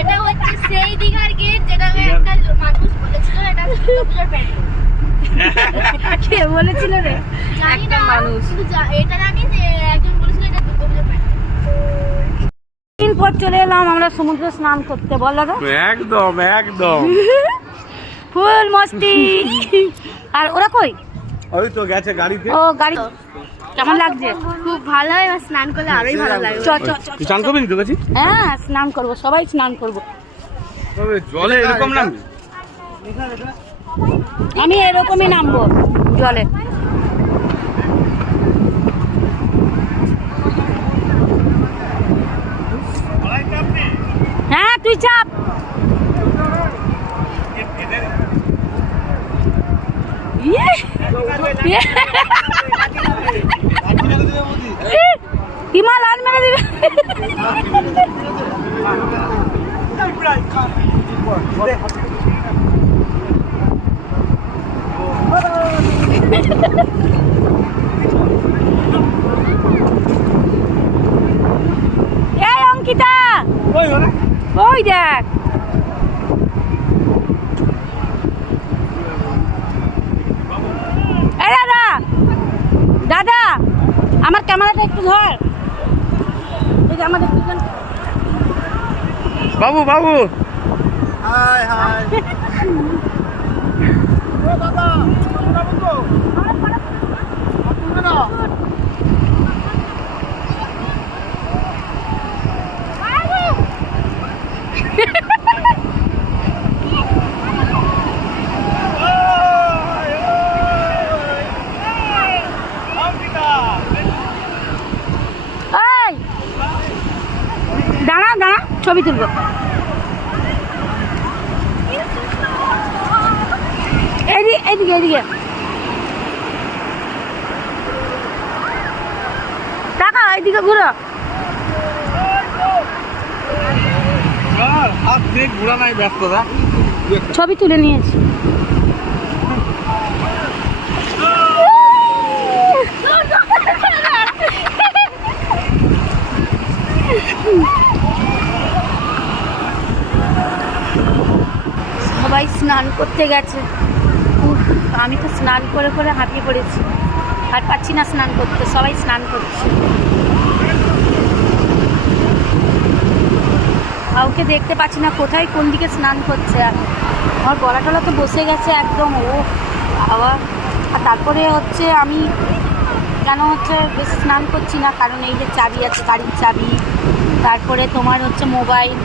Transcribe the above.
এটা হচ্ছে সেই দিঘার গেট যেটা একটা মানুষ বলেছিল এটা দুর্গাপূজার প্যান্ডেল। কে বলেছিল রে? জানি একটা না মানুষ। কিন্তু এটা জানি যে একজন বলেছিল এটা দুর্গাপূজার প্যান্ডেল। দিন পর চলে এলাম আমরা সমুদ্রে স্নান করতে, বল দাদা। একদম একদম ফুল মস্তি। আর ওরা কই? ওই তো গেছে গাড়িতে। ও গাড়ি। কেমন লাগছে? খুব ভালো হয়, এবার স্নান করলে আরোই ভালো লাগে। চ চ চ। তুই চান করবি নি তো গেছি? হ্যাঁ স্নান করব, সবাই স্নান করব। তবে জলে এরকম নামবি? আমি এরকমই নামবো জলে। হ্যাঁ তুই চাপ। ইয়ে! ইয়ে! হিমা লাল মেরে দিবে। এই অঙ্কিতা ওই দেখ। এই দাদা, দাদা আমার ক্যামেরাটা একটু ধর। এই যে আমাদের দুজন। বাবু বাবু এই দাঁড়া দাঁড়া, ছবি তুলবো। এদিকে এদিকে এদিকে টাকা, এদিকে ঘুরো। হাত দিয়ে ঘোরা নাই ব্যস্ততা। ছবি তুলে নিয়েছি। সবাই স্নান করতে গেছে। উফ, আমি তো স্নান করে করে হাঁপিয়ে পড়েছি, আর পাচ্ছি না স্নান করতে। সবাই স্নান করছে, কাউকে দেখতে পাচ্ছি না কোথায় কোন দিকে স্নান করছে। আর আমার গলা টলা তো বসে গেছে একদম। ও আবার আর তারপরে হচ্ছে আমি কেন হচ্ছে বেশি স্নান করছি না, কারণ এই যে চাবি আছে, গাড়ির চাবি, তারপরে তোমার হচ্ছে মোবাইল,